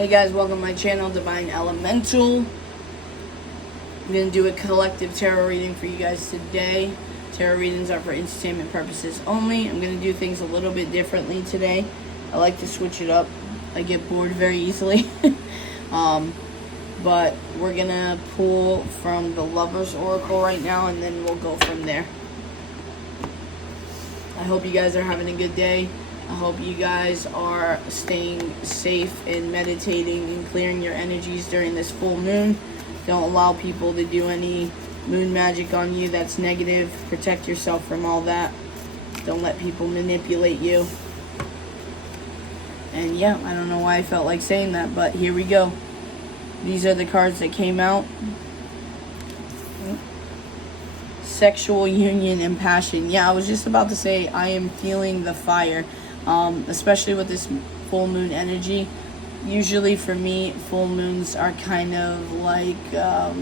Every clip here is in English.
Hey guys, welcome to my channel, Divine Elemental. I'm going to do a collective tarot reading for you guys today. Tarot readings are for entertainment purposes only. I'm going to do things a little bit differently today. I like to switch it up. I get bored very easily. But we're going to pull from the Lover's Oracle right now, and then we'll go from there. I hope you guys are having a good day. I hope you guys are staying safe and meditating and clearing your energies during this full moon. Don't allow people to do any moon magic on you that's negative. Protect yourself from all that. Don't let people manipulate you. And yeah, I don't know why I felt like saying that, but here we go. These are the cards that came out. Sexual union and passion. Yeah, I was just about to say I am feeling the fire. Especially with this full moon energy. Usually for me, full moons are kind of like, I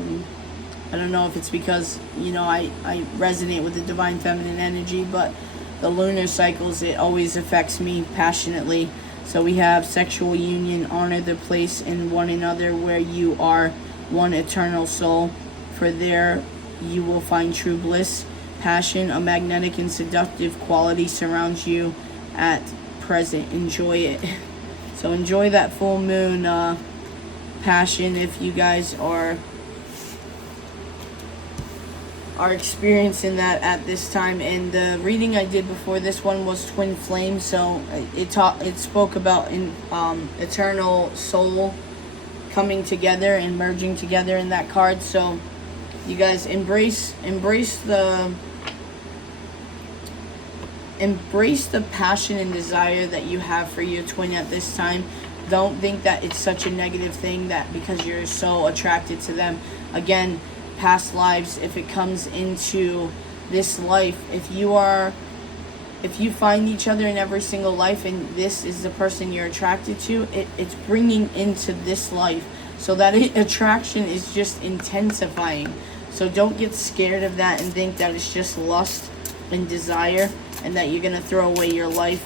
don't know if it's because, I resonate with the divine feminine energy, but the lunar cycles, it always affects me passionately. So we have sexual union, honor the place in one another where you are one eternal soul. For there you will find true bliss. Passion, a magnetic and seductive quality surrounds you at present. Enjoy it. So enjoy that full moon passion if you guys are experiencing that at this time. And the reading I did before this one was twin flame, so it spoke about eternal soul coming together and merging together in that card. So you guys embrace the passion and desire that you have for your twin at this time. Don't think that it's such a negative thing that because you're so attracted to them. Again, past lives, if it comes into this life, if you find each other in every single life and this is the person you're attracted to, it's bringing into this life. So that attraction is just intensifying. So don't get scared of that and think that it's just lust and desire, and that you're going to throw away your life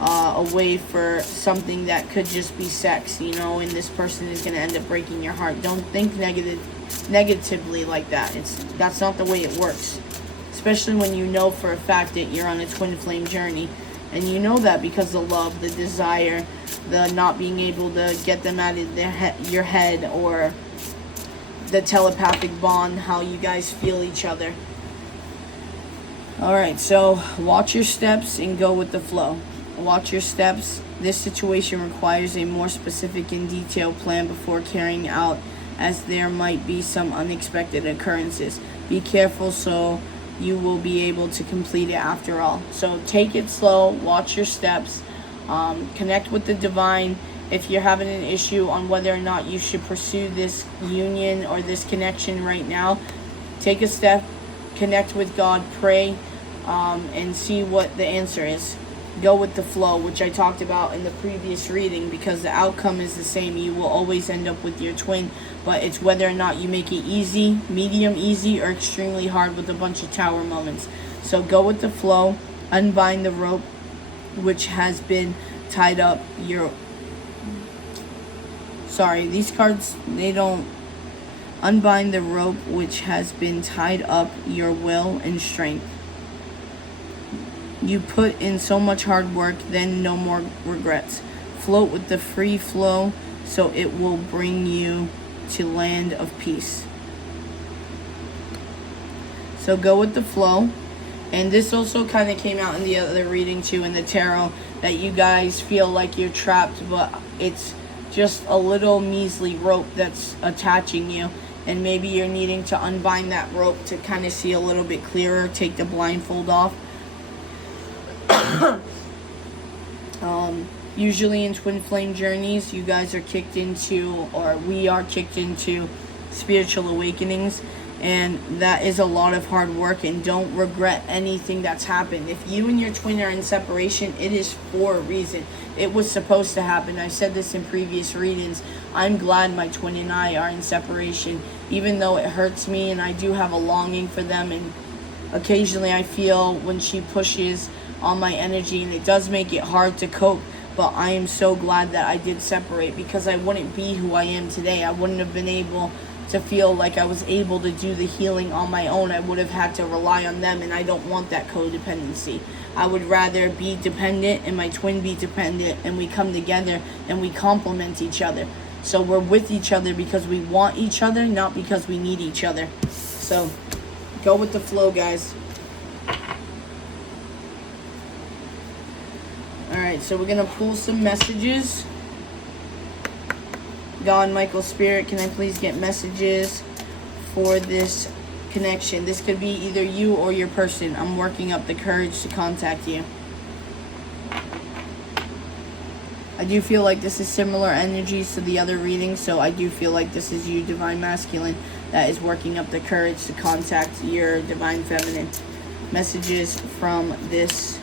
away for something that could just be sex, and this person is going to end up breaking your heart. Don't think negatively like that. That's not the way it works, especially when you know for a fact that you're on a twin flame journey, and you know that because the love, the desire, the not being able to get them out of your head, or the telepathic bond, how you guys feel each other. Alright, so watch your steps and go with the flow. Watch your steps. This situation requires a more specific and detailed plan before carrying out, as there might be some unexpected occurrences. Be careful so you will be able to complete it after all. So take it slow, watch your steps, connect with the divine. If you're having an issue on whether or not you should pursue this union or this connection right now, take a step, connect with God, pray, and see what the answer is. Go with the flow, which I talked about in the previous reading, because the outcome is the same. You will always end up with your twin, but it's whether or not you make it easy, medium easy, or extremely hard with a bunch of tower moments. So go with the flow, unbind the rope which has been tied up your... Sorry, these cards, they don't... Unbind the rope which has been tied up your will and strength. You put in so much hard work, then no more regrets. Float with the free flow, so it will bring you to land of peace. So go with the flow. And this also kind of came out in the other reading too, in the tarot, that you guys feel like you're trapped, but it's just a little measly rope that's attaching you. And maybe you're needing to unbind that rope to kind of see a little bit clearer, take the blindfold off. Usually in twin flame journeys, you guys are kicked into, or we are kicked into, spiritual awakenings. And that is a lot of hard work, and don't regret anything that's happened. If you and your twin are in separation, it is for a reason. It was supposed to happen. I said this in previous readings. I'm glad my twin and I are in separation, even though it hurts me and I do have a longing for them, and occasionally I feel when she pushes on my energy, and it does make it hard to cope. but I am so glad that I did separate, because I wouldn't be who I am today. I wouldn't have been able to feel like I was able to do the healing on my own. I would have had to rely on them, and I don't want that codependency. I would rather be dependent and my twin be dependent, and we come together and we complement each other. So we're with each other because we want each other, not because we need each other. So go with the flow, guys. Alright, so we're going to pull some messages. God, Michael, Spirit, can I please get messages for this connection? This could be either you or your person. I'm working up the courage to contact you. I do feel like this is similar energies to the other reading, so I do feel like this is you, Divine Masculine, that is working up the courage to contact your Divine Feminine. Messages from this,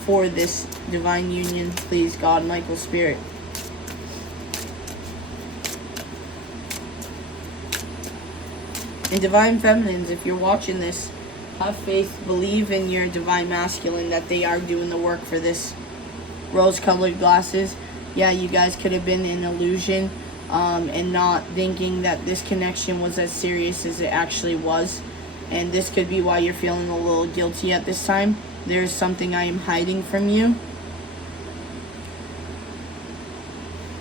for this divine union, please, God, Michael, Spirit. And Divine Feminines, if you're watching this, have faith, believe in your Divine Masculine that they are doing the work for this. Rose-colored glasses. Yeah, you guys could have been in illusion and not thinking that this connection was as serious as it actually was. And this could be why you're feeling a little guilty at this time. There's something I am hiding from you.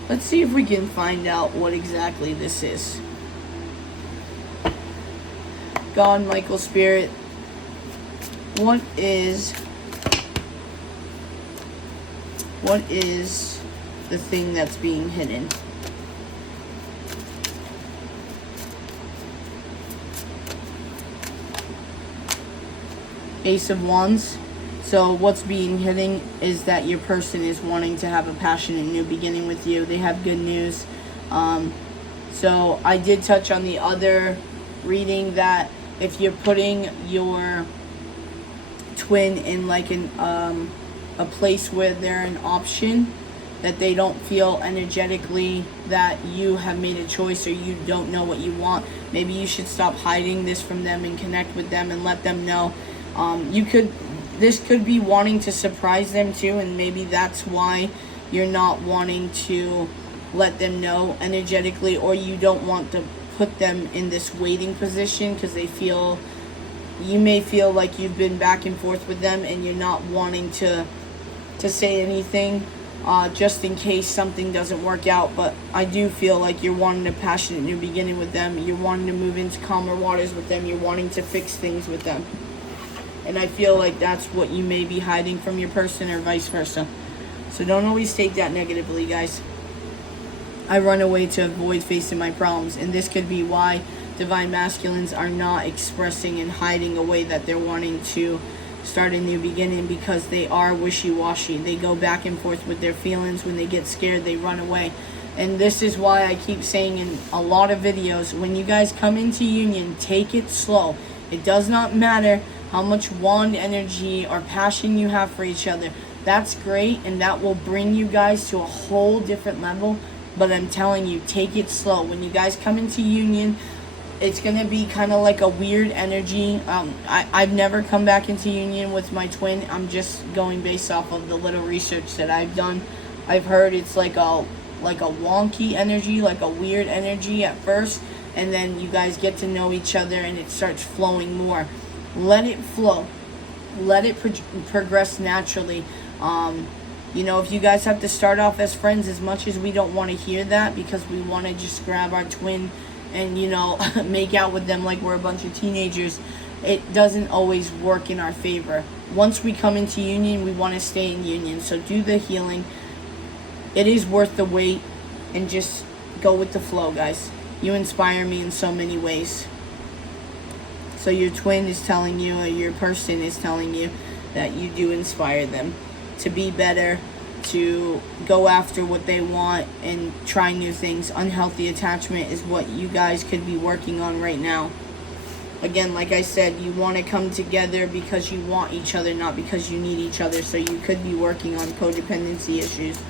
Let's see if we can find out what exactly this is. God, Michael, Spirit, what is the thing that's being hidden? Ace of Wands. So what's being hidden is that your person is wanting to have a passionate new beginning with you. They have good news. So I did touch on the other reading that if you're putting your twin in like a place where they're an option, that they don't feel energetically that you have made a choice or you don't know what you want, maybe you should stop hiding this from them and connect with them and let them know. This could be wanting to surprise them too, and maybe that's why you're not wanting to let them know energetically, or you don't want to put them in this waiting position because you may feel like you've been back and forth with them and you're not wanting to say anything just in case something doesn't work out. But I do feel like you're wanting a passionate new beginning with them. You're wanting to move into calmer waters with them. You're wanting to fix things with them. And I feel like that's what you may be hiding from your person, or vice versa. So don't always take that negatively, guys. I run away to avoid facing my problems. And this could be why Divine Masculines are not expressing and hiding away that they're wanting to start a new beginning, because they are wishy-washy. They go back and forth with their feelings. When they get scared, they run away. And this is why I keep saying in a lot of videos, when you guys come into union, take it slow. It does not matter how much wand energy or passion you have for each other. That's great, and that will bring you guys to a whole different level. But I'm telling you, take it slow. When you guys come into union, it's going to be kind of like a weird energy. I've never come back into union with my twin. I'm just going based off of the little research that I've done. I've heard it's like a wonky energy, like a weird energy at first. And then you guys get to know each other and it starts flowing more. Let it flow. Let it progress naturally. You know, if you guys have to start off as friends, as much as we don't want to hear that, because we want to just grab our twin and, you know, make out with them like we're a bunch of teenagers, it doesn't always work in our favor. Once we come into union, we want to stay in union. So do the healing. It is worth the wait, and just go with the flow, guys. You inspire me in so many ways. So your twin is telling you, or your person is telling you, that you do inspire them to be better, to go after what they want and try new things. Unhealthy attachment is what you guys could be working on right now. Again, like I said, you want to come together because you want each other, not because you need each other. So you could be working on codependency issues.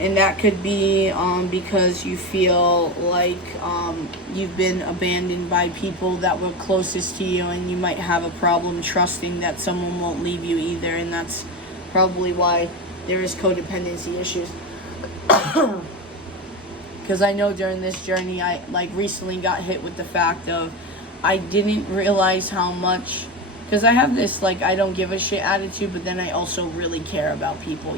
And that could be because you feel like you've been abandoned by people that were closest to you, and you might have a problem trusting that someone won't leave you either. And that's probably why there is codependency issues. Because I know during this journey, I recently got hit with the fact of I didn't realize how much, because I have this I don't give a shit attitude, but then I also really care about people,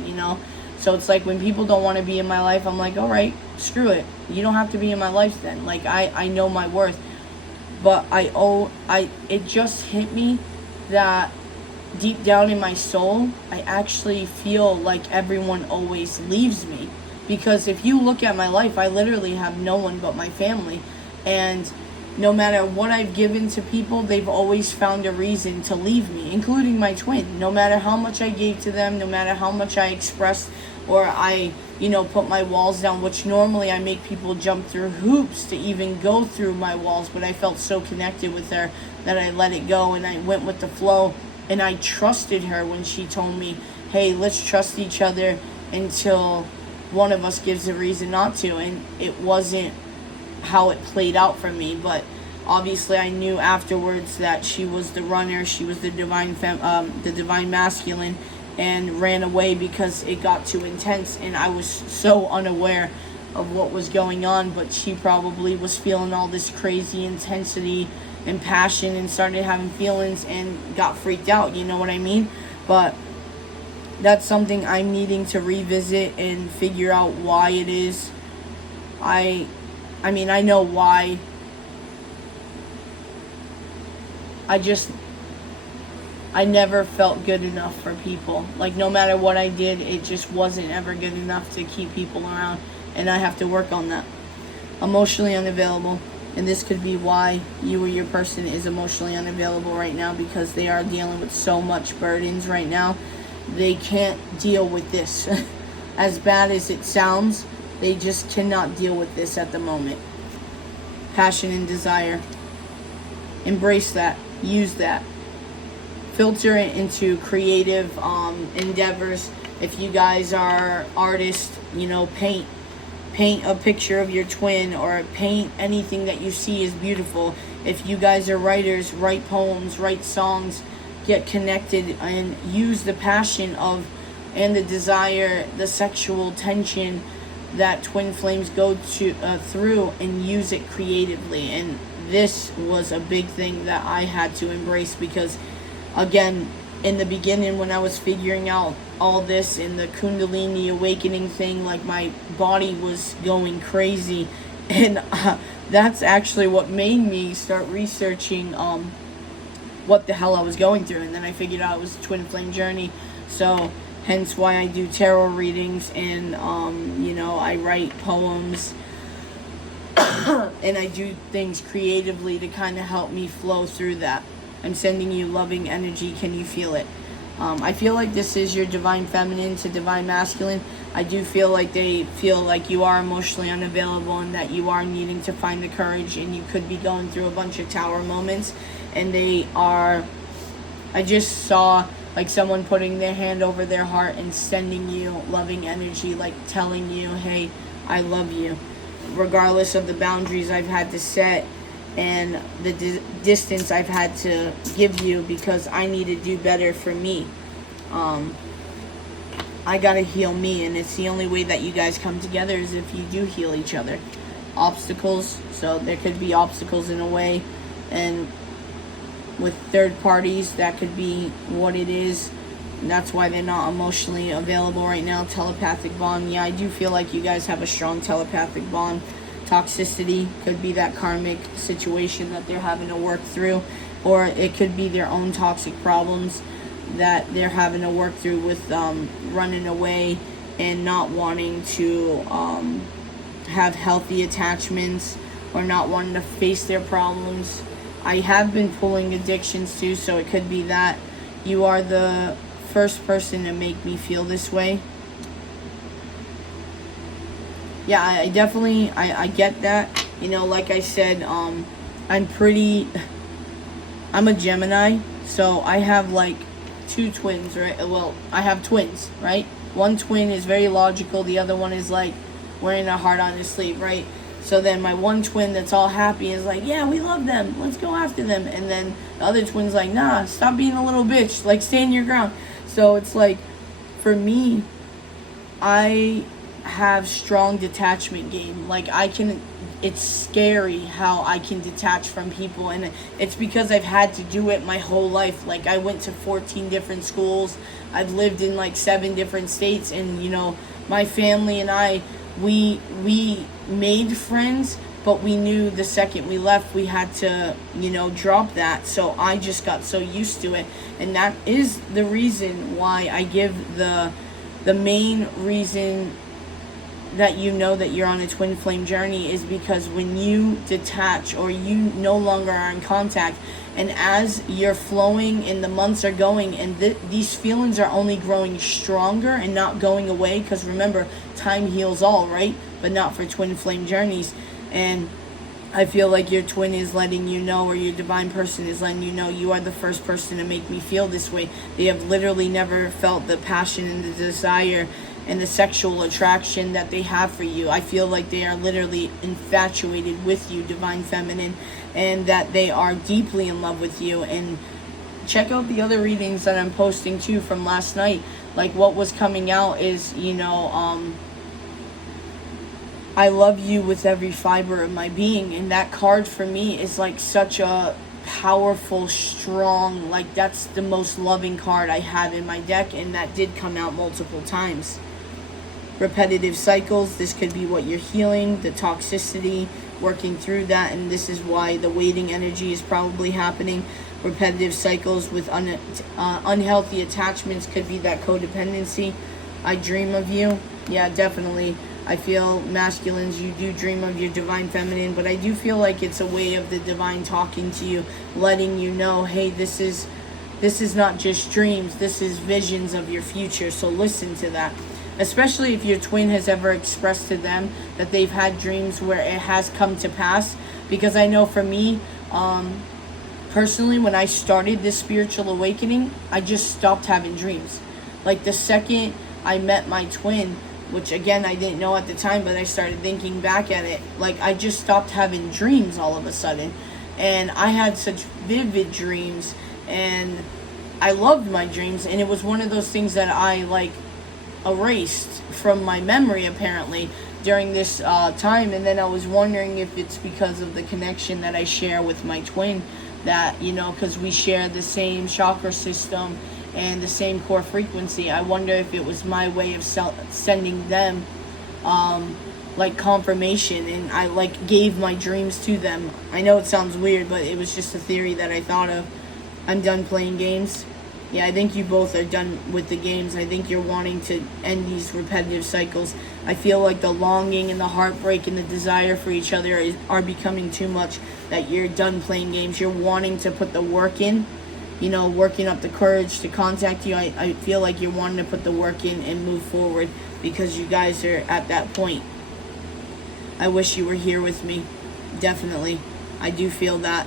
So it's like when people don't want to be in my life, I'm like, all right, screw it. You don't have to be in my life then. I know my worth. But it just hit me that deep down in my soul, I actually feel like everyone always leaves me. Because if you look at my life, I literally have no one but my family. And no matter what I've given to people, they've always found a reason to leave me, including my twin. No matter how much I gave to them, no matter how much I expressed or I, put my walls down, which normally I make people jump through hoops to even go through my walls, but I felt so connected with her that I let it go and I went with the flow. And I trusted her when she told me, hey, let's trust each other until one of us gives a reason not to. And it wasn't how it played out for me, but obviously I knew afterwards that she was the runner, she was the divine masculine, and ran away because it got too intense and I was so unaware of what was going on. But she probably was feeling all this crazy intensity and passion and started having feelings and got freaked out, you know what I mean? But that's something I'm needing to revisit and figure out why it is. I know why. I never felt good enough for people. No matter what I did, it just wasn't ever good enough to keep people around. And I have to work on that. Emotionally unavailable. And this could be why you or your person is emotionally unavailable right now, because they are dealing with so much burdens right now. They can't deal with this. As bad as it sounds, they just cannot deal with this at the moment. Passion and desire. Embrace that. Use that. Filter it into creative endeavors. If you guys are artists, paint a picture of your twin or paint anything that you see is beautiful. If you guys are writers, write poems, write songs, get connected and use the passion of and the desire, the sexual tension that twin flames go through and use it creatively. And this was a big thing that I had to embrace because, again, in the beginning when I was figuring out all this and the Kundalini awakening thing, my body was going crazy. And that's actually what made me start researching what the hell I was going through. And then I figured out it was a twin flame journey. So hence why I do tarot readings and, I write poems and I do things creatively to kind of help me flow through that. I'm sending you loving energy. Can you feel it? I feel like this is your divine feminine to divine masculine. I do feel like they feel like you are emotionally unavailable and that you are needing to find the courage and you could be going through a bunch of tower moments. And I just saw someone putting their hand over their heart and sending you loving energy, telling you, hey, I love you. Regardless of the boundaries I've had to set and the distance I've had to give you because I need to do better for me. I gotta heal me, and it's the only way that you guys come together is if you do heal each other. Obstacles, so there could be obstacles in a way, and with third parties, that could be what it is. And that's why they're not emotionally available right now. Telepathic bond, yeah, I do feel like you guys have a strong telepathic bond. Toxicity could be that karmic situation that they're having to work through, or it could be their own toxic problems that they're having to work through with running away and not wanting to have healthy attachments or not wanting to face their problems. I have been pulling addictions too, so it could be that you are the first person to make me feel this way. Yeah, I definitely, I get that. Like I said, I'm a Gemini, so I have two twins, right? Well, I have twins, right? One twin is very logical, the other one is wearing a heart on his sleeve, right? So then my one twin that's all happy is yeah, we love them, let's go after them. And then the other twin's nah, stop being a little bitch, stand your ground. So it's for me, I have strong detachment game. Like, it's scary how I can detach from people, and it's because I've had to do it my whole life. Like, I went to 14 different schools. I've lived in like 7 different states, and my family and I, we made friends, but we knew the second we left we had to drop that. So I just got so used to it, and that is the reason why I give the main reason that that you're on a twin flame journey is because when you detach, or you no longer are in contact, and as you're flowing and the months are going, and these feelings are only growing stronger and not going away, because remember, time heals all, right? But not for twin flame journeys. And I feel like your twin is letting you know, or your divine person is letting you know, you are the first person to make me feel this way. They have literally never felt the passion and the desire and the sexual attraction that they have for you. I feel like they are literally infatuated with you, divine feminine, and that they are deeply in love with you. And check out the other readings that I'm posting too from last night. Like, what was coming out is, I love you with every fiber of my being. And that card for me is like such a powerful, strong, like, that's the most loving card I have in my deck, and that did come out multiple times. Repetitive cycles, this could be what you're healing, the toxicity, working through that, and this is why the waiting energy is probably happening. Repetitive cycles with unhealthy attachments could be that codependency. I dream of you. Yeah, definitely. I feel masculines, you do dream of your divine feminine, but I do feel like it's a way of the divine talking to you, letting you know, hey, this is not just dreams, this is visions of your future, so listen to that. Especially if your twin has ever expressed to them that they've had dreams where it has come to pass. Because I know for me, personally, when I started this spiritual awakening, I just stopped having dreams. Like, the second I met my twin, which again I didn't know at the time, but I started thinking back at it, like, I just stopped having dreams all of a sudden. And I had such vivid dreams, and I loved my dreams, and it was one of those things that I erased from my memory apparently during this time. And then I was wondering if it's because of the connection that I share with my twin, that because we share the same chakra system and the same core frequency. I wonder if it was my way of sending them confirmation, and I gave my dreams to them. I know it sounds weird, but it was just a theory that I thought of. I'm done playing games. Yeah, I think you both are done with the games. I think you're wanting to end these repetitive cycles. I feel like the longing and the heartbreak and the desire for each other are becoming too much, that you're done playing games. You're wanting to put the work in, working up the courage to contact you. I feel like you're wanting to put the work in and move forward, because you guys are at that point. I wish you were here with me. Definitely. I do feel that.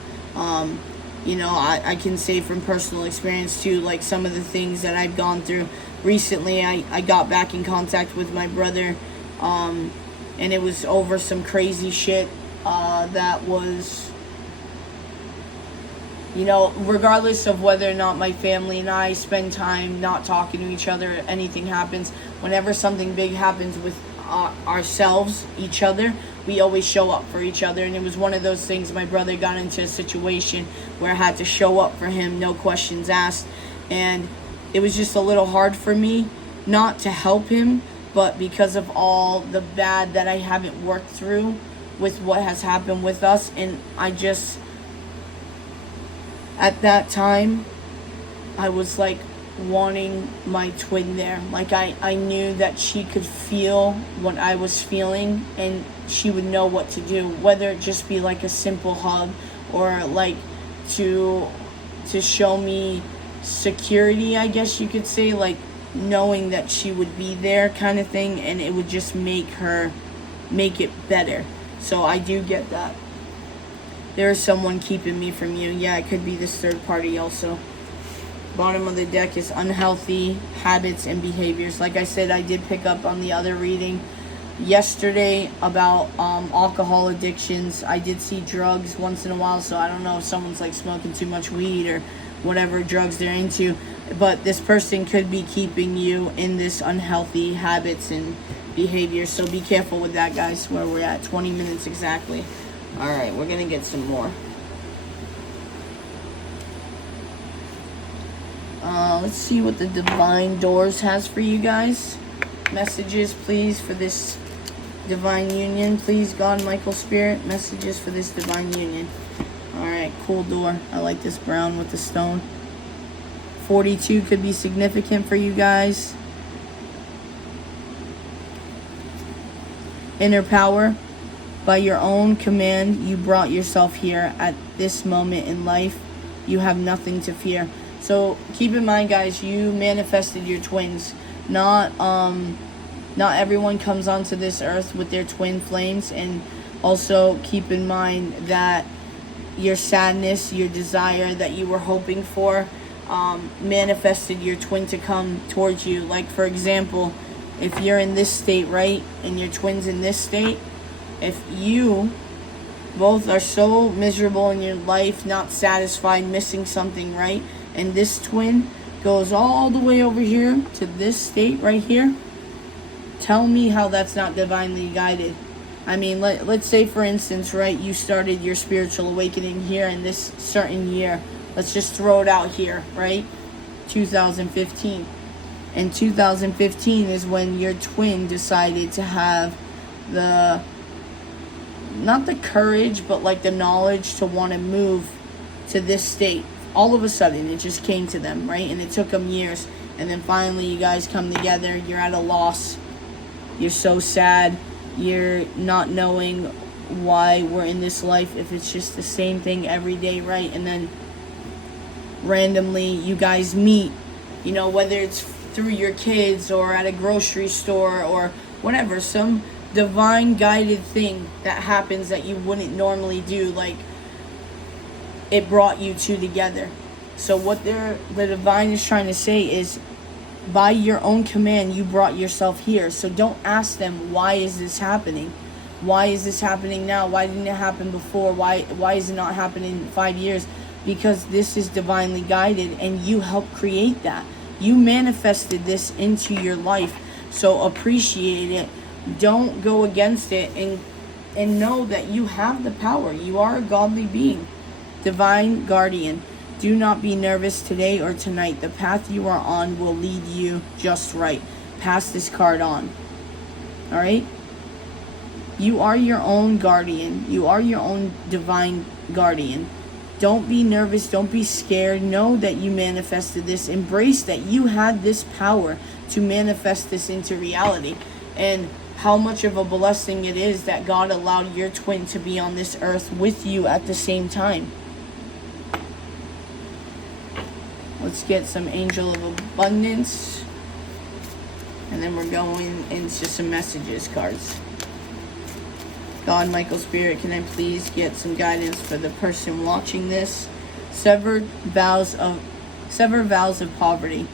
I can say from personal experience too, like some of the things that I've gone through recently. I got back in contact with my brother, and it was over some crazy shit that was, regardless of whether or not my family and I spend time not talking to each other, anything happens, whenever something big happens with ourselves, each other, we always show up for each other. And it was one of those things, my brother got into a situation where I had to show up for him, no questions asked. And it was just a little hard for me, not to help him, but because of all the bad that I haven't worked through with what has happened with us. And I just, at that time, I was wanting my twin there. I knew that she could feel what I was feeling, and she would know what to do, whether it just be a simple hug, or to show me security, I guess you could say, knowing that she would be there kind of thing, and it would just make it better. So I do get that. There is someone keeping me from you. Yeah, it could be this third party also. Bottom of the deck is unhealthy habits and behaviors. Like I said, I did pick up on the other reading yesterday about alcohol addictions. I did see drugs once in a while, so I don't know if someone's smoking too much weed or whatever drugs they're into. But this person could be keeping you in this unhealthy habits and behavior. So be careful with that, guys. Where we're at, 20 minutes exactly. All right, we're going to get some more. Let's see what the Divine Doors has for you guys. Messages, please, for this divine union. Please, God, Michael, Spirit, messages for this divine union. Alright, cool door. I like this brown with the stone. 42 could be significant for you guys. Inner power. By your own command, you brought yourself here at this moment in life. You have nothing to fear. So keep in mind, guys, you manifested your twins. Not everyone comes onto this earth with their twin flames. And also keep in mind that your sadness, your desire that you were hoping for, manifested your twin to come towards you. Like, for example, if you're in this state, right, and your twin's in this state, if you both are so miserable in your life, not satisfied, missing something, right, and this twin goes all the way over here to this state right here, tell me how that's not divinely guided. I mean, let's say, for instance, right, you started your spiritual awakening here in this certain year. Let's just throw it out here, right? 2015. And 2015 is when your twin decided to have the, not the courage, but like the knowledge to want to move to this state. All of a sudden, it just came to them, right? And it took them years. And then finally, you guys come together. You're at a loss. You're so sad. You're not knowing why we're in this life if it's just the same thing every day, right? And then randomly, you guys meet, you know, whether it's through your kids or at a grocery store or whatever, some divine guided thing that happens that you wouldn't normally do, like it brought you two together. So what the divine is trying to say is, by your own command, you brought yourself here. So don't ask them, why is this happening? Why is this happening now? Why didn't it happen before? Why is it not happening in 5 years? Because this is divinely guided and you helped create that. You manifested this into your life. So appreciate it. Don't go against it, and know that you have the power. You are a godly being. Divine guardian. Do not be nervous today or tonight. The path you are on will lead you just right. Pass this card on. Alright? You are your own guardian. You are your own divine guardian. Don't be nervous. Don't be scared. Know that you manifested this. Embrace that you had this power to manifest this into reality. And how much of a blessing it is that God allowed your twin to be on this earth with you at the same time. Let's get some Angel of Abundance. And then we're going into some messages cards. God, Michael, Spirit, can I please get some guidance for the person watching this? Sever vows of poverty.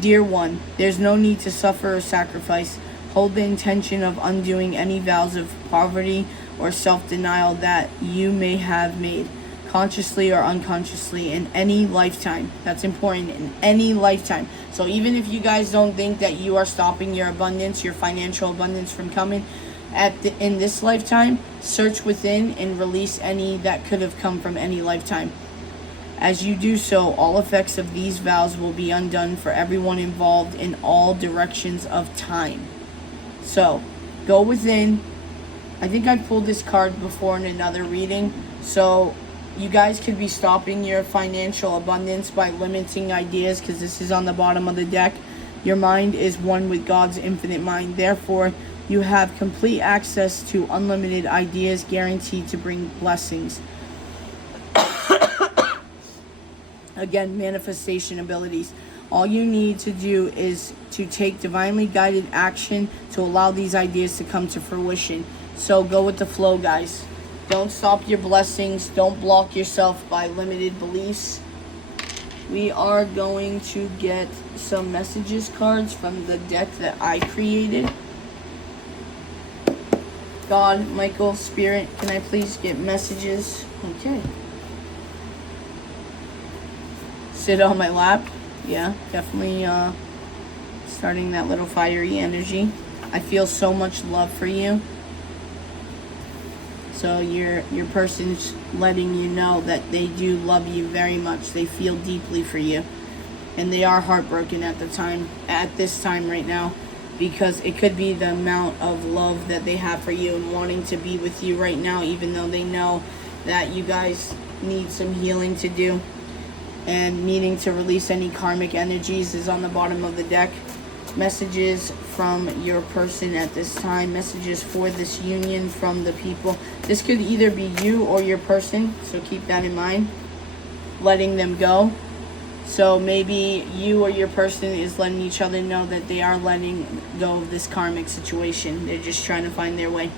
Dear one, there's no need to suffer or sacrifice. Hold the intention of undoing any vows of poverty or self-denial that you may have made, consciously or unconsciously, in any lifetime. That's important, in any lifetime. So even if you guys don't think that you are stopping your abundance, your financial abundance from coming in this lifetime, search within and release any that could have come from any lifetime. As you do so, all effects of these vows will be undone for everyone involved in all directions of time. So, go within. I think I pulled this card before in another reading. So, you guys could be stopping your financial abundance by limiting ideas, because this is on the bottom of the deck. Your mind is one with God's infinite mind. Therefore, you have complete access to unlimited ideas guaranteed to bring blessings. Again, manifestation abilities. All you need to do is to take divinely guided action to allow these ideas to come to fruition. So go with the flow, guys. Don't stop your blessings. Don't block yourself by limited beliefs. We are going to get some messages cards from the deck that I created. God, Michael, Spirit, can I please get messages? Okay. sit on my lap. Yeah, definitely starting that little fiery energy. I feel so much love for you. So your person's letting you know that they do love you very much. They feel deeply for you. And they are heartbroken at this time right now, because it could be the amount of love that they have for you and wanting to be with you right now, even though they know that you guys need some healing to do. And needing to release any karmic energies is on the bottom of the deck. Messages from your person at this time. Messages for this union from the people. This could either be you or your person, so keep that in mind. Letting them go. So maybe you or your person is letting each other know that they are letting go of this karmic situation. They're just trying to find their way.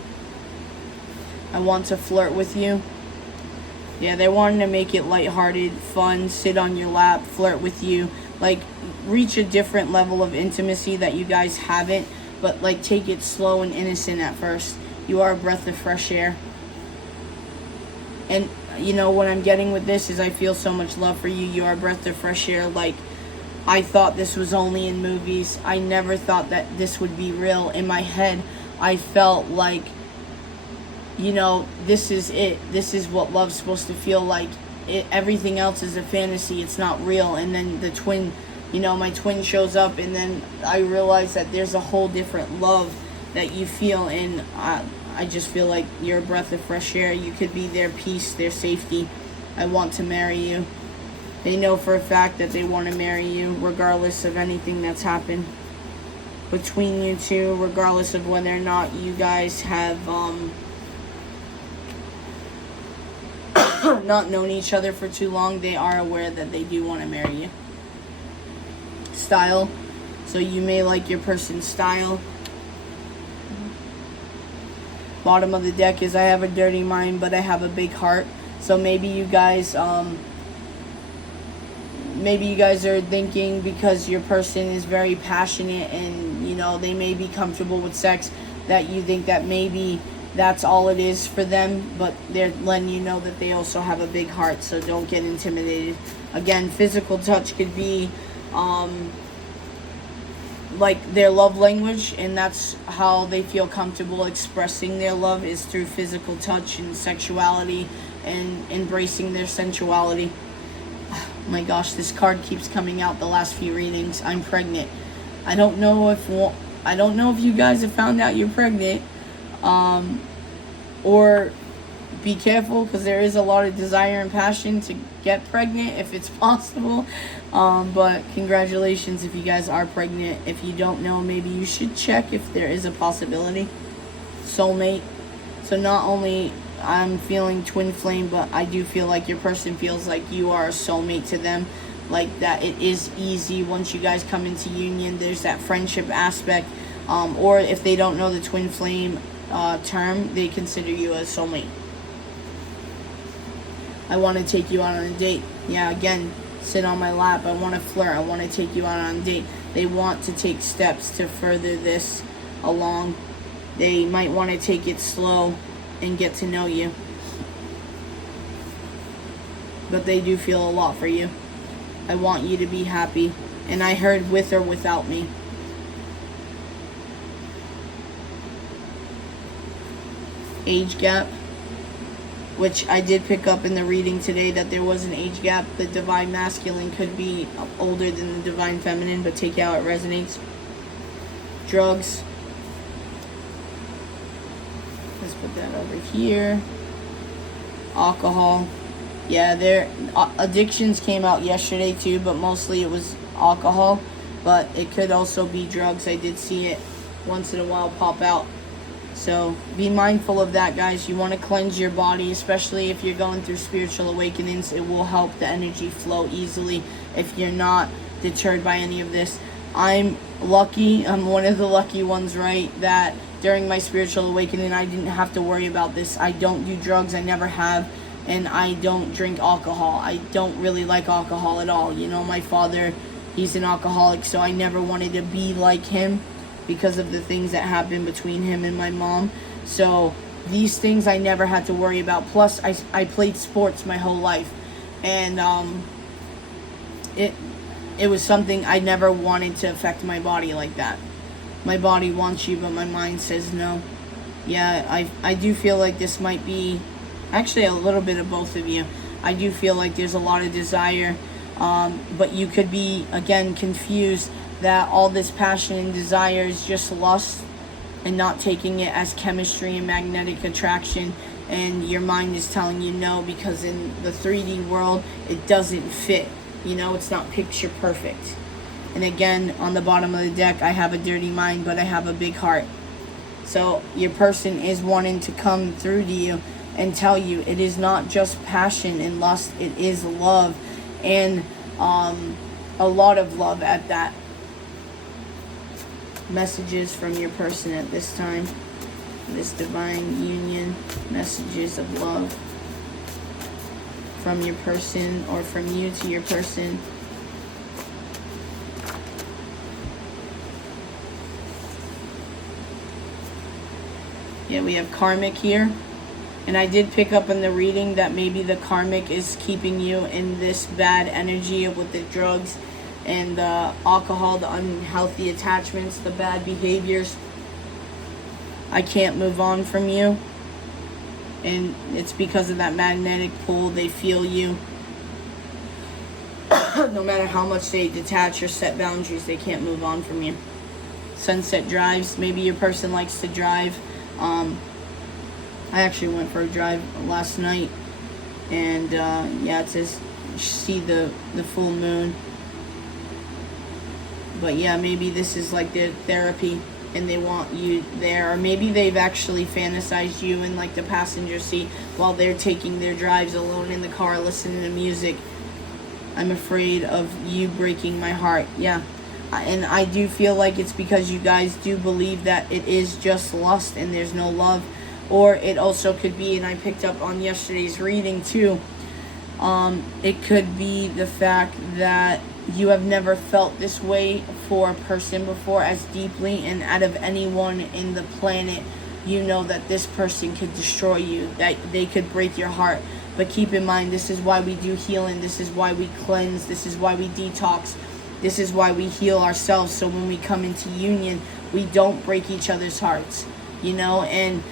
I want to flirt with you. Yeah, they're wanting to make it lighthearted, fun, sit on your lap, flirt with you. Like, reach a different level of intimacy that you guys haven't, but like take it slow and innocent at first. You are a breath of fresh air. And you know what I'm getting with this is I feel so much love for you. You are a breath of fresh air. Like, I thought this was only in movies. I never thought that this would be real. In my head, I felt like, you know, this is it. This is what love's supposed to feel like. Everything else is a fantasy. It's not real. And then the twin, you know, my twin shows up, and then I realize that there's a whole different love that you feel. And I just feel like you're a breath of fresh air. You could be their peace, their safety. I want to marry you. They know for a fact that they want to marry you, regardless of anything that's happened between you two, regardless of whether or not you guys have not known each other for too long. They are aware that they do want to marry you. Style. So you may like your person's style. Bottom of the deck is I have a dirty mind, but I have a big heart. So maybe you guys are thinking, because your person is very passionate and, you know, they may be comfortable with sex, that you think that maybe that's all it is for them, but they're letting you know that they also have a big heart, so don't get intimidated. Again, physical touch could be like their love language, and that's how they feel comfortable expressing their love, is through physical touch and sexuality and embracing their sensuality. Oh my gosh, this card keeps coming out the last few readings. I'm pregnant. I don't know if you guys have found out you're pregnant, or be careful, because there is a lot of desire and passion to get pregnant if it's possible. But congratulations if you guys are pregnant. If you don't know, maybe you should check if there is a possibility. Soulmate. So not only I'm feeling twin flame, but I do feel like your person feels like you are a soulmate to them. Like that it is easy once you guys come into union. There's that friendship aspect. Or if they don't know the twin flame term, they consider you a soulmate. I want to take you out on a date. Yeah, again, sit on my lap. I want to flirt. I want to take you out on a date. They want to take steps to further this along. They might want to take it slow and get to know you. But they do feel a lot for you. I want you to be happy. And I heard with or without me. Age gap, which I did pick up in the reading today that there was an age gap. The divine masculine could be older than the divine feminine, but take out it resonates. Drugs. Let's put that over here. Alcohol. Yeah, their addictions came out yesterday too, but mostly it was alcohol. But it could also be drugs. I did see it once in a while pop out. So be mindful of that, guys. You want to cleanse your body, especially if you're going through spiritual awakenings. It will help the energy flow easily if you're not deterred by any of this. I'm lucky. I'm one of the lucky ones, right? That during my spiritual awakening, I didn't have to worry about this. I don't do drugs. I never have. And I don't drink alcohol. I don't really like alcohol at all. You know, my father, he's an alcoholic, so I never wanted to be like him, because of the things that happened between him and my mom. So these things I never had to worry about. Plus, I played sports my whole life. And it was something I never wanted to affect my body like that. My body wants you, but my mind says no. Yeah, I do feel like this might be actually a little bit of both of you. I do feel like there's a lot of desire, but you could be, again, confused that all this passion and desire is just lust and not taking it as chemistry and magnetic attraction, and your mind is telling you no because in the 3D world it doesn't fit. It's not picture perfect. And again, on the bottom of the deck, I have a dirty mind, but I have a big heart. So your person is wanting to come through to you and tell you it is not just passion and lust, it is love, and a lot of love at that. Messages from your person at this time. This divine union, messages of love from your person or from you to your person. Yeah, we have karmic here. And I did pick up in the reading that maybe the karmic is keeping you in this bad energy with the drugs and the alcohol, the unhealthy attachments, the bad behaviors. I can't move on from you. And it's because of that magnetic pull. They feel you. No matter how much they detach or set boundaries, they can't move on from you. Sunset drives. Maybe your person likes to drive. I actually went for a drive last night, and yeah, it says see the full moon. But yeah, maybe this is like their therapy and they want you there, or maybe they've actually fantasized you in like the passenger seat while they're taking their drives alone in the car listening to music. I'm afraid of you breaking my heart. Yeah. And I do feel like it's because you guys do believe that it is just lust and there's no love. Or it also could be, and I picked up on yesterday's reading too, it could be the fact that you have never felt this way for a person before as deeply, and out of anyone in the planet, you know that this person could destroy you, that they could break your heart. But keep in mind, this is why we do healing, this is why we cleanse, this is why we detox. This is why we heal ourselves, so when we come into union, we don't break each other's hearts, and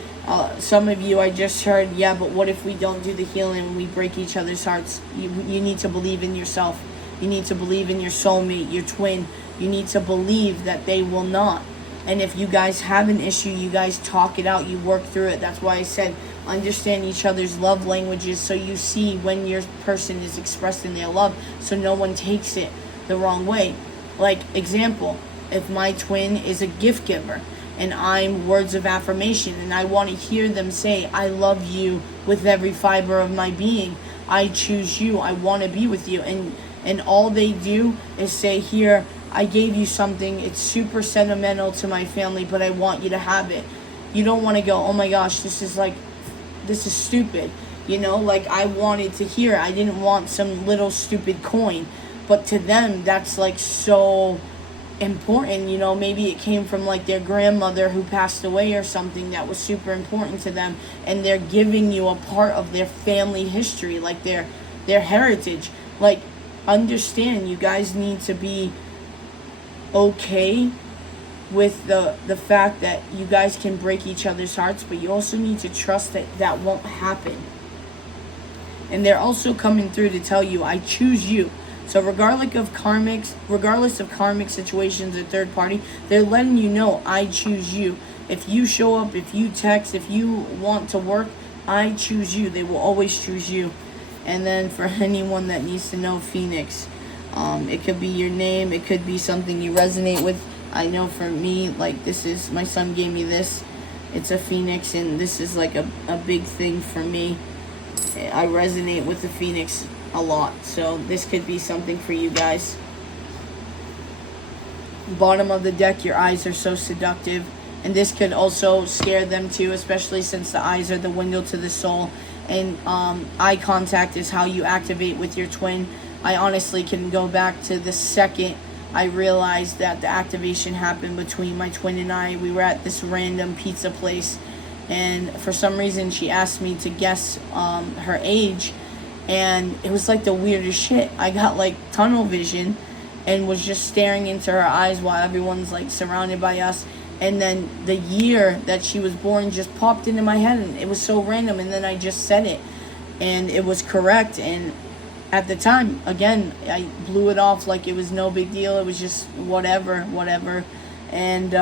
some of you, I just heard, yeah, but what if we don't do the healing and we break each other's hearts? You need to believe in yourself. You need to believe in your soulmate, your twin. You need to believe that they will not. And if you guys have an issue, you guys talk it out, you work through it. That's why I said understand each other's love languages, so you see when your person is expressing their love, so no one takes it the wrong way. Like, example, if my twin is a gift giver and I'm words of affirmation and I want to hear them say, I love you with every fiber of my being, I choose you, I want to be with you, and all they do is say, here, I gave you something, it's super sentimental to my family, but I want you to have it. You don't want to go, oh my gosh, this is stupid, like I wanted to hear, I didn't want some little stupid coin. But to them, that's like so important, maybe it came from like their grandmother who passed away or something that was super important to them, and they're giving you a part of their family history, like their heritage. Like, understand, you guys need to be okay with the fact that you guys can break each other's hearts, but you also need to trust that that won't happen. And they're also coming through to tell you, I choose you. So regardless of karmic situations or third party, they're letting you know, I choose you. If you show up, if you text, if you want to work, I choose you. They will always choose you. And then for anyone that needs to know Phoenix, it could be your name, it could be something you resonate with. I know for me, like, this is, my son gave me this. It's a Phoenix, and this is like a big thing for me. I resonate with the Phoenix a lot, so this could be something for you guys. Bottom of the deck, your eyes are so seductive, and this could also scare them too, especially since the eyes are the window to the soul, and eye contact is how you activate with your twin. I honestly can go back to the second I realized that the activation happened between my twin and I. We were at this random pizza place, and for some reason she asked me to guess her age. and it was like the weirdest shit. I got like tunnel vision and was just staring into her eyes while everyone's like surrounded by us. And then the year that she was born just popped into my head, and it was so random. And then I just said it, and it was correct. And at the time, again, I blew it off like it was no big deal. It was just whatever. And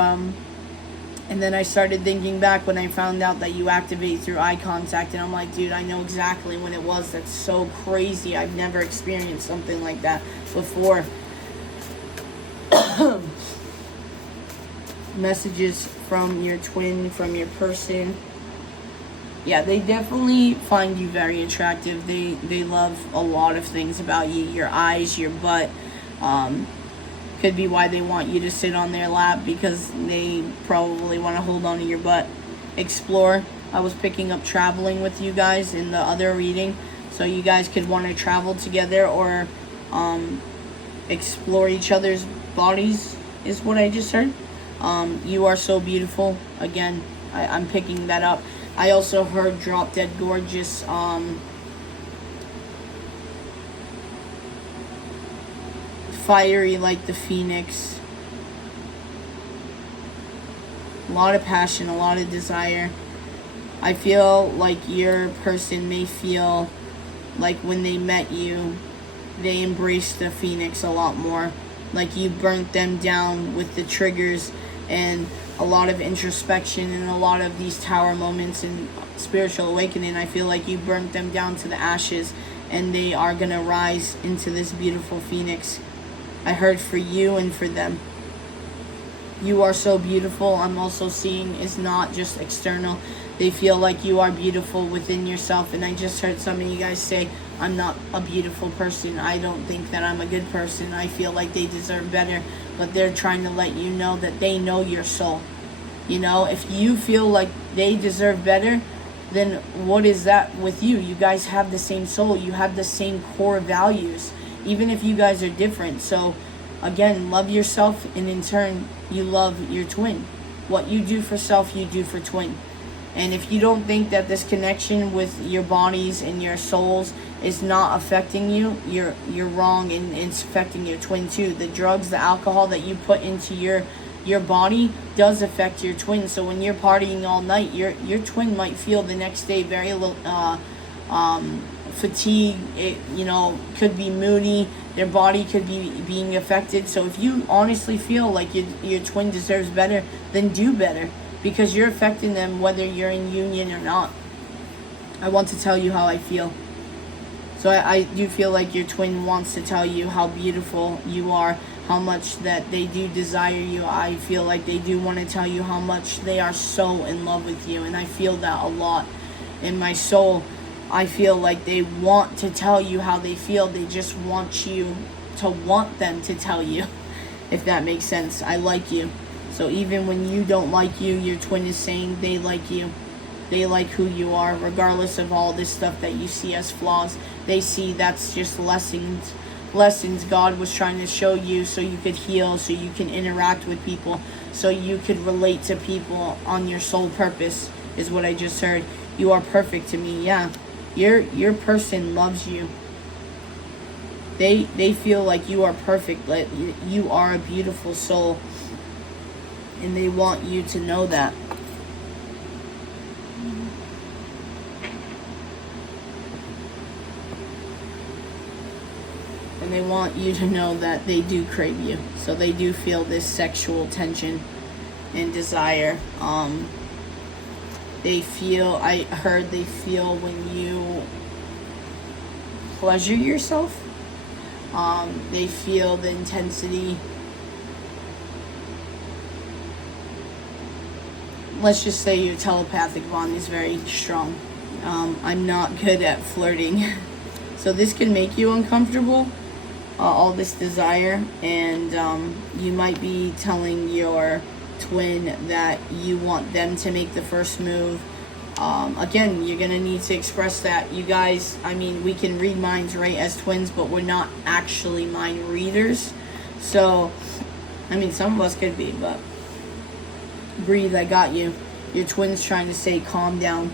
then I started thinking back when I found out that you activate through eye contact, and I'm like, dude, I know exactly when it was. That's so crazy. I've never experienced something like that before. Messages from your twin, from your person. Yeah, they definitely find you very attractive. They love a lot of things about you. Your eyes, your butt. Could be why they want you to sit on their lap, because they probably want to hold on to your butt. Explore. I was picking up traveling with you guys in the other reading, so you guys could want to travel together or explore each other's bodies, is what I just heard. You are so beautiful. Again, I'm picking that up. I also heard drop dead gorgeous. Fiery like the phoenix. A lot of passion, a lot of desire. I feel like your person may feel like when they met you, they embraced the phoenix a lot more. Like you burnt them down with the triggers and a lot of introspection and a lot of these tower moments and spiritual awakening. I feel like you burnt them down to the ashes, and they are going to rise into this beautiful phoenix. I heard for you and for them. You are so beautiful. I'm also seeing is not just external. They feel like you are beautiful within yourself. And I just heard some of you guys say, I'm not a beautiful person. I don't think that I'm a good person. I feel like they deserve better. But they're trying to let you know that they know your soul. You know, if you feel like they deserve better, then what is that with you? You guys have the same soul. You have the same core values, even if you guys are different. So again, love yourself, and in turn you love your twin. What you do for self, you do for twin. And if you don't think that this connection with your bodies and your souls is not affecting you, you're wrong, and it's affecting your twin too. The drugs, the alcohol that you put into your body does affect your twin. So when you're partying all night, your twin might feel the next day very fatigue. It, you know, could be moody. Their body could be being affected. So if you honestly feel like your twin deserves better, then do better, because you're affecting them whether you're in union or not. I want to tell you how I feel. So I do feel like your twin wants to tell you how beautiful you are, how much that they do desire you. I feel like they do want to tell you how much they are so in love with you, and I feel that a lot in my soul. I feel like they want to tell you how they feel. They just want you to want them to tell you, if that makes sense. I like you. So even when you don't like you, your twin is saying they like you. They like who you are, regardless of all this stuff that you see as flaws. They see that's just lessons God was trying to show you, so you could heal, so you can interact with people, so you could relate to people on your soul purpose, is what I just heard. You are perfect to me. Yeah, your person loves you. They feel like you are perfect, like you are a beautiful soul, and they want you to know that. And they want you to know that they do crave you. So they do feel this sexual tension and desire. They feel, I heard they feel when you pleasure yourself. They feel the intensity. Let's just say your telepathic bond is very strong. I'm not good at flirting. So this can make you uncomfortable. All this desire, and you might be telling your twin that you want them to make the first move. Again, you're gonna need to express that. You guys, I mean, we can read minds, right, as twins, but we're not actually mind readers. So, I mean, some of us could be, but breathe, I got you. Your twin's trying to say calm down,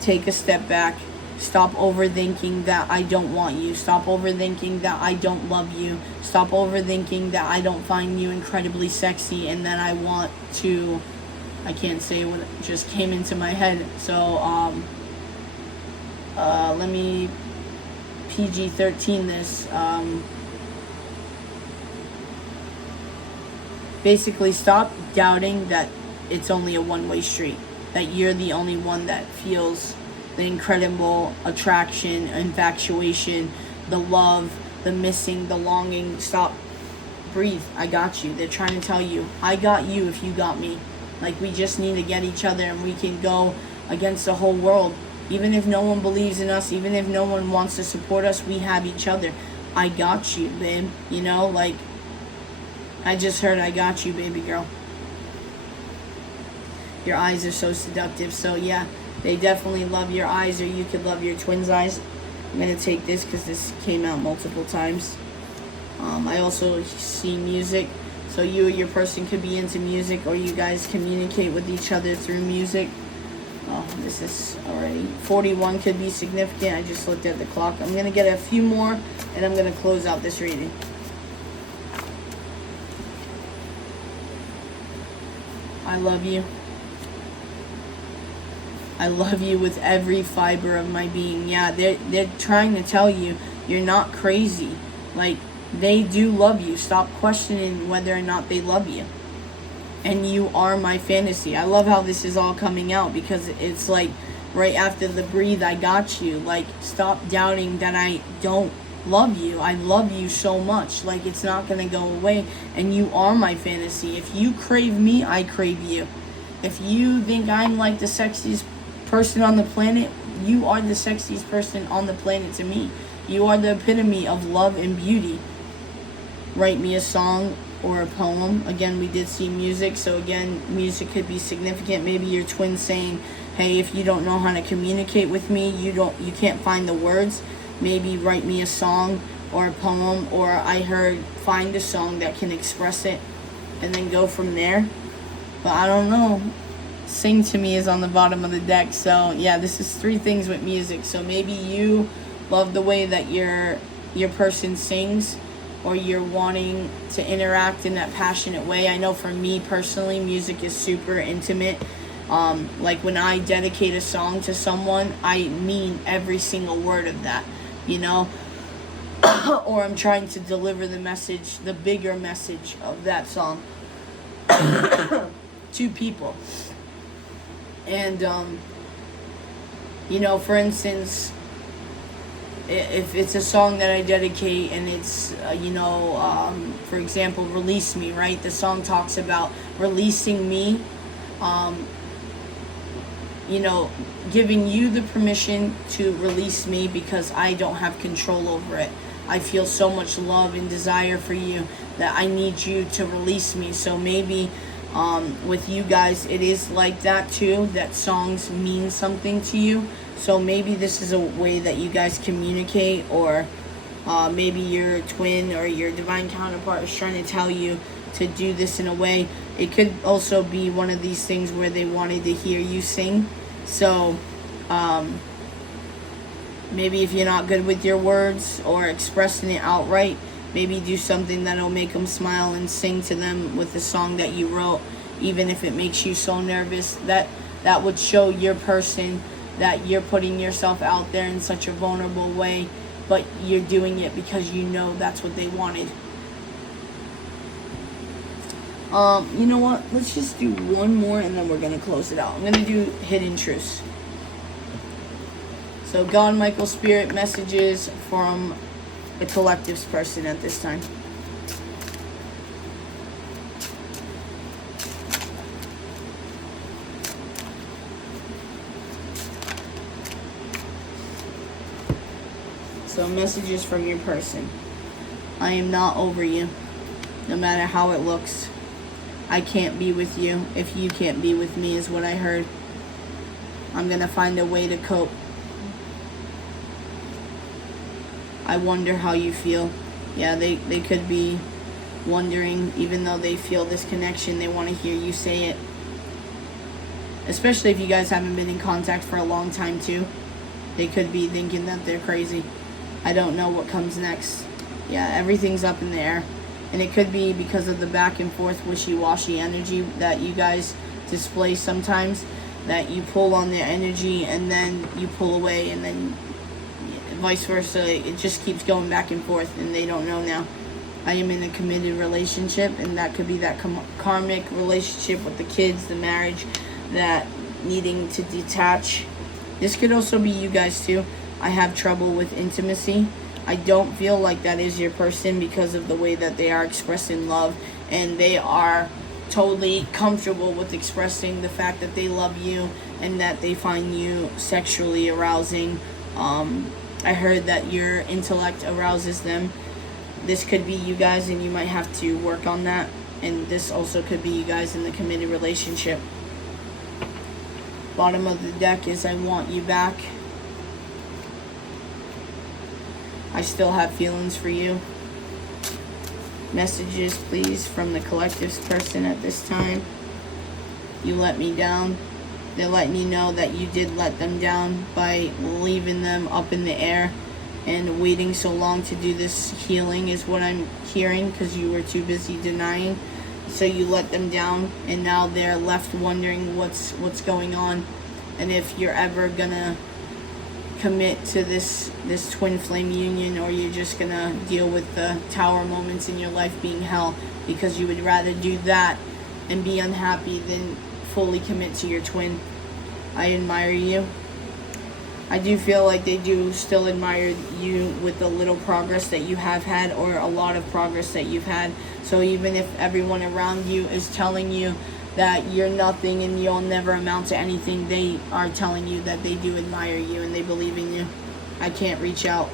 take a step back, Stop overthinking that I don't want you. Stop overthinking that I don't love you. Stop overthinking that I don't find you incredibly sexy and that I want to. I can't say what just came into my head. So, let me PG-13 this. Basically, stop doubting that it's only a one-way street. That you're the only one that feels the incredible attraction, infatuation, the love, the missing, the longing. Stop. Breathe. I got you. They're trying to tell you, I got you if you got me. Like, we just need to get each other and we can go against the whole world. Even if no one believes in us, even if no one wants to support us, we have each other. I got you, babe. You know, like, I just heard I got you, baby girl. Your eyes are so seductive. So, yeah, they definitely love your eyes, or you could love your twins' eyes. I'm going to take this because this came out multiple times. I also see music. So you or your person could be into music, or you guys communicate with each other through music. Oh, this is already 41 could be significant. I just looked at the clock. I'm going to get a few more, and I'm going to close out this reading. I love you. I love you with every fiber of my being. Yeah, they're trying to tell you you're not crazy. Like, they do love you. Stop questioning whether or not they love you. And you are my fantasy. I love how this is all coming out, because it's like right after the breathe, I got you. Like, stop doubting that I don't love you. I love you so much. Like, it's not going to go away. And you are my fantasy. If you crave me, I crave you. If you think I'm like the sexiest person on the planet, you are the sexiest person on the planet to me. You are the epitome of love and beauty. Write me a song or a poem. Again, we did see music, so again, music could be significant. Maybe your twin saying, hey, if you don't know how to communicate with me, you can't find the words, maybe write me a song or a poem, or I heard find a song that can express it, and then go from there. But I don't know. Sing to me is on the bottom of the deck. So yeah, this is 3 things with music. So maybe you love the way that your person sings, or you're wanting to interact in that passionate way. I know for me personally, music is super intimate. Like when I dedicate a song to someone, I mean every single word of that, you know? Or I'm trying to deliver the message, the bigger message of that song to people. And, you know, for instance, if it's a song that I dedicate and it's, for example, Release Me, right? The song talks about releasing me, giving you the permission to release me because I don't have control over it. I feel so much love and desire for you that I need you to release me. So maybe with you guys, it is like that too, that songs mean something to you. So maybe this is a way that you guys communicate, or maybe your twin or your divine counterpart is trying to tell you to do this in a way. It could also be one of these things where they wanted to hear you sing. So maybe if you're not good with your words or expressing it outright, maybe do something that'll make them smile and sing to them with the song that you wrote, even if it makes you so nervous. That would show your person that you're putting yourself out there in such a vulnerable way, but you're doing it because you know that's what they wanted. You know what? Let's just do one more and then we're going to close it out. I'm going to do Hidden Truths. So God, Michael, Spirit, messages from the collective's person at this time. So messages from your person. I am not over you, no matter how it looks. I can't be with you if you can't be with me, is what I heard. I'm going to find a way to cope. I wonder how you feel. Yeah, they could be wondering, even though they feel this connection, they want to hear you say it. Especially if you guys haven't been in contact for a long time too. They could be thinking that they're crazy. I don't know what comes next. Yeah, everything's up in the air. And it could be because of the back and forth wishy-washy energy that you guys display sometimes, that you pull on their energy and then you pull away, and then vice versa. It just keeps going back and forth, and they don't know now. I am in a committed relationship, and that could be that karmic relationship with the kids, the marriage, that needing to detach. This could also be you guys too. I have trouble with intimacy. I don't feel like that is your person because of the way that they are expressing love, and they are totally comfortable with expressing the fact that they love you and that they find you sexually arousing. I heard that your intellect arouses them. This could be you guys, and you might have to work on that. And this also could be you guys in the committed relationship. Bottom of the deck is I want you back. I still have feelings for you. Messages, please, from the collective's person at this time. You let me down. They're letting you know that you did let them down by leaving them up in the air and waiting so long to do this healing is what I'm hearing, because you were too busy denying. So you let them down, and now they're left wondering what's going on, and if you're ever gonna commit to this twin flame union, or you're just gonna deal with the tower moments in your life being hell, because you would rather do that and be unhappy than fully commit to your twin. I admire you. I do feel like they do still admire you with the little progress that you have had, or a lot of progress that you've had. So even if everyone around you is telling you that you're nothing and you'll never amount to anything, they are telling you that they do admire you and they believe in you. I can't reach out.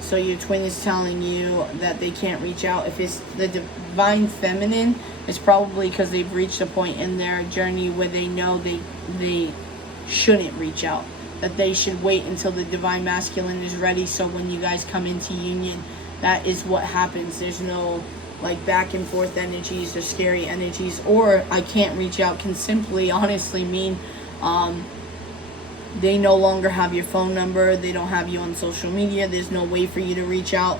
So your twin is telling you that they can't reach out. If it's the divine feminine, it's probably because they've reached a point in their journey where they know they shouldn't reach out, that they should wait until the divine masculine is ready. So when you guys come into union, that is what happens. There's no like back and forth energies or scary energies. Or I can't reach out can simply honestly mean they no longer have your phone number, they don't have you on social media, there's no way for you to reach out.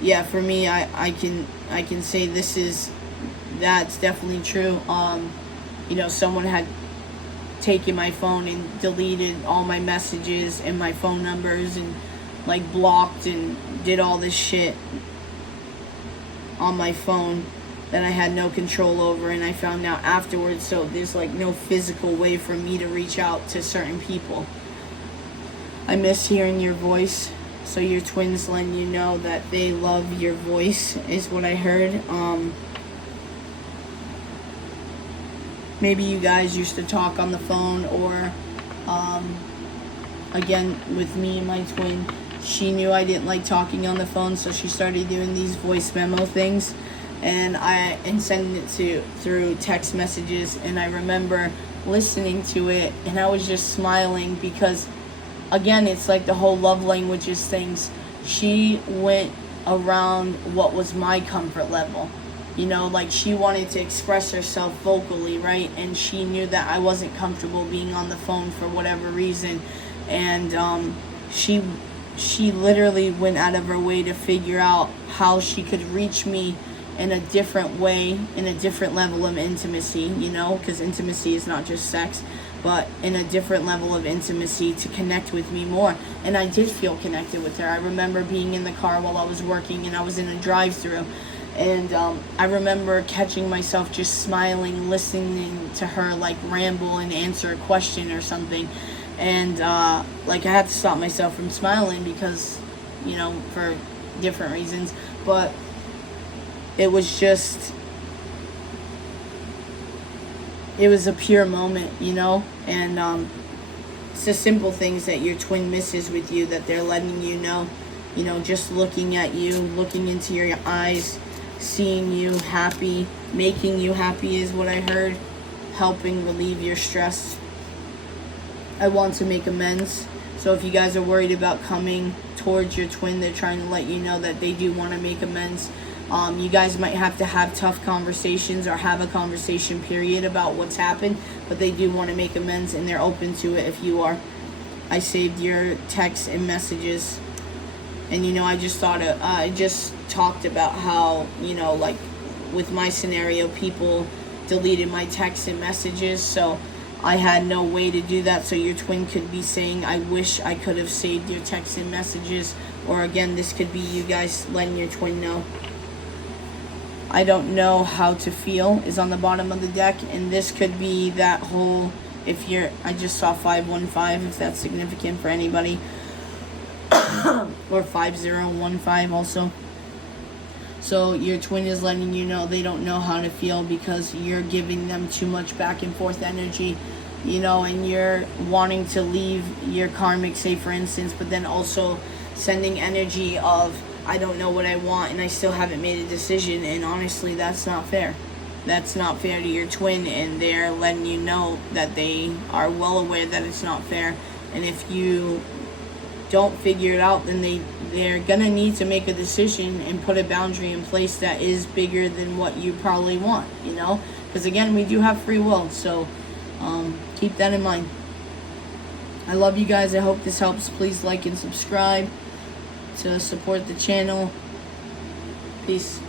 Yeah, for me, I can say that's definitely true. You know, someone had taken my phone and deleted all my messages and my phone numbers and like blocked and did all this shit on my phone that I had no control over, and I found out afterwards. So there's like no physical way for me to reach out to certain people. I miss hearing your voice. So your twins letting you know that they love your voice is what I heard. Maybe you guys used to talk on the phone, or again with me and my twin, she knew I didn't like talking on the phone, so she started doing these voice memo things, and sending it through text messages. And I remember listening to it, and I was just smiling because, again, it's like the whole love languages things. She went around what was my comfort level. You know, like she wanted to express herself vocally, right? And she knew that I wasn't comfortable being on the phone for whatever reason. And she literally went out of her way to figure out how she could reach me in a different way, in a different level of intimacy, you know, because intimacy is not just sex, but in a different level of intimacy to connect with me more. And I did feel connected with her. I remember being in the car while I was working, and I was in a drive-through, and I remember catching myself just smiling, listening to her like ramble and answer a question or something. And like I had to stop myself from smiling because, you know, for different reasons. But it was just, it was a pure moment, you know. And it's the simple things that your twin misses with you that they're letting you know. You know, just looking at you, looking into your eyes, seeing you happy, making you happy is what I heard, helping relieve your stress. I want to make amends. So if you guys are worried about coming towards your twin, they're trying to let you know that they do want to make amends. You guys might have to have tough conversations or have a conversation period about what's happened, but they do want to make amends and they're open to it if you are. I saved your texts and messages. And I just I just talked about how, like with my scenario, people deleted my texts and messages, so I had no way to do that. So your twin could be saying, I wish I could have saved your texts and messages. Or again, this could be you guys letting your twin know. I don't know how to feel is on the bottom of the deck, and this could be that whole, I just saw 515, if that's significant for anybody, or 5015 also. So your twin is letting you know they don't know how to feel because you're giving them too much back and forth energy, and you're wanting to leave your karmic, say for instance, but then also sending energy of, I don't know what I want and I still haven't made a decision. And honestly, that's not fair. That's not fair to your twin, and they're letting you know that they are well aware that it's not fair. And if you don't figure it out, then they're gonna need to make a decision and put a boundary in place that is bigger than what you probably want, because again, we do have free will. So keep that in mind. I love you guys. I hope this helps. Please like and subscribe to support the channel. Peace.